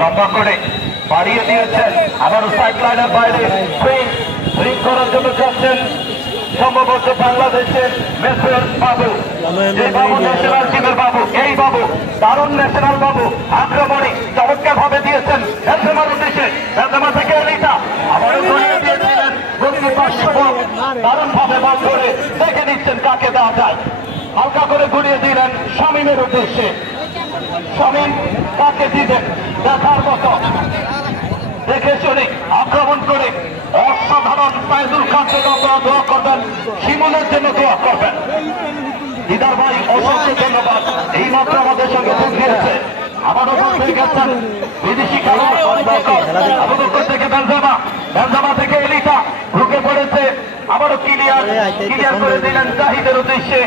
লম্বা করে বাড়িয়ে দিয়েছেন। আবার সাইড লাইনের বাইরে সুইং সুইং করার জন্য যাচ্ছেন। সম্ভবত বাংলাদেশের মেসের বাবু। এই বাবু ন্যাশনাল টিমের বাবু, এই বাবু, দারুণ ন্যাশনাল বাবু, আক্রমণী চমৎকার ভাবে দিয়েছেন। বেলসেমার উদ্দেশ্যে বেলসেমা থেকে এলিটা, আবারও ঘুরিয়ে দিয়েছিলেন। দারুণ ভাবে বল ধরে দেখে নিচ্ছেন কাকে দেওয়া যায়। হালকা করে ঘুরিয়ে দিলেন শামীমের উদ্দেশ্যে। শামীম কাকে দিবেন দেখার মতো। দেখে শুনে, আক্রমণ করে অসাধারণ ফায়দুল খানকে আপনারা দোয়া করবেন, শিমুলের জন্য দোয়া করবেন। দিদার ভাই, অসংখ্য ধন্যবাদ। এই মাত্র আমাদের সঙ্গে যোগ দিয়েছে। আবারও বলতে গেছেন বিদেশি খেলোয়াড় থেকে বেলজামা বেলজামা থেকে এলিটা ঢুকে পড়েছে। আবারও ক্লিয়ার ক্লিয়ার করে দিলেন জাহিদের উদ্দেশ্যে।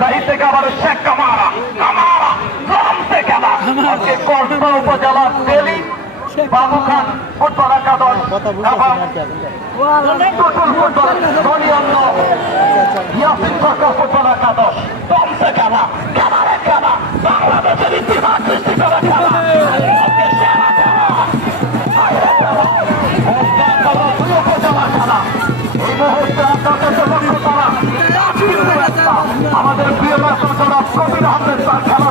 জাহিদ থেকে আবারও শেখ কামারা কামারা গ্রাম থেকে আবার আজকে কসবা উপজেলার তেলি বাবু খান ফুটবল একাদশ এবং ফুটবল ইয়াসিন সরকার ফুটবল একাদশ। খেলা খেলারে খেলা বাংলাদেশের ইতিহাস সৃষ্টি করা খেলা। আমাদের প্রিয় রাষ্ট্র জনাব কবির আহমেদ তার খেলা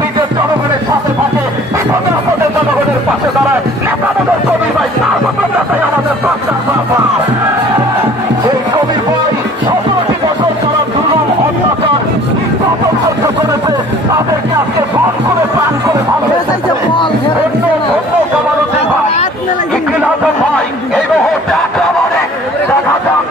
ভিজে জনগণের সাথে থাকে বিপদে আপদে জনগণের পাশে দাঁড়ায়। নেতা আমাদের কবি ভাই তার মতন নেতাই আমাদের সরকার বাবা সেই কবির ভাই সতেরোটি বছর যারা দুর্গম অত্যাচার নির্যাতন সহ্য করেছে। তাদেরকে আজকে করে প্রাণ করে ভালোবেসেছে ধন্য ধন্য ভাই। হাসান ভাই এই মুহূর্তে আক্রমণে দেখা যাক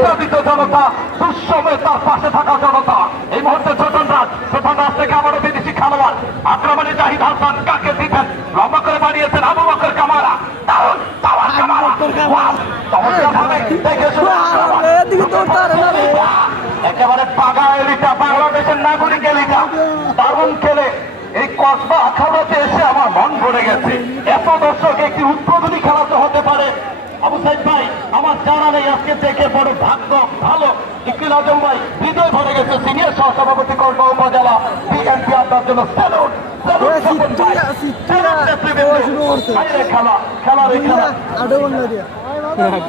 নির্যাতিত জনতা দুঃসময়ে তার পাশে থাকা জনতা। এই মুহূর্তে ছোটন রাজ প্রথম রাজ থেকে আবারও বিদেশি খেলোয়াড় আক্রমণে জাহিদ হাসান কাকে দিবেন লম্বা করে বাড়িয়েছেন আবু বকর কামারা। দারুণ পাওয়ার কামারা। চমৎকারভাবে দেখে শুনে একেবারে পাগা এলিটা বাংলাদেশের নাগরিক এলিটা। দারুণ খেলে। এই কসবা আখাউড়াতে এসে আমার মন ভরে গেছে। এত দর্শক একটি উদ্বোধনী খেলাতে হতে পারে। আবু সাইদ ভাই জানা নেই আজকে দেখে বড় ভাগ্য ভালো। ইকিল আজম ভাই হৃদয় ভরে গেছে সিনিয়র সহসভাপতি কসবা উপজেলা বিএনপি আপনার জন্য। স্যালুট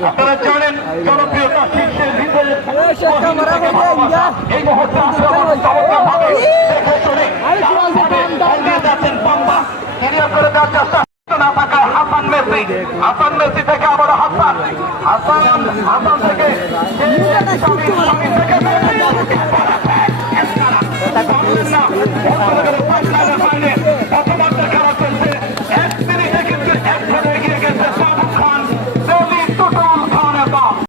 আপনারা জানেন জনপ্রিয়তা শীর্ষে হৃদয়ে এই মুহূর্তে আক্রমণ চমৎকারভাবে দেখে শুনে দারুণভাবে এগিয়ে যাচ্ছেন বাম্বা ক্লিয়ার করে দেওয়ার চেষ্টা না থাকায় হাসান মেসি থেকে আবার হাসান। হাসান হাসান থেকে